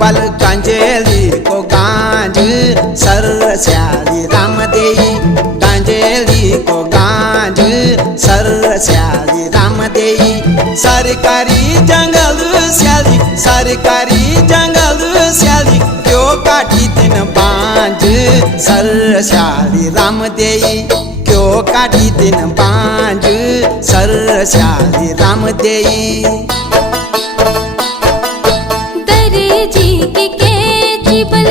बल गांजेली को गांज सर श्याली राम देई गांजेली को गांज सर श्याली राम देई सरकारी जंगल श्याली सरकारी जंगल श्याली क्यों काटी दिन बांझ सर श्याली राम देई क्यों काटी दिन बांझ सर श्याली राम देई दर्जी की कैची बल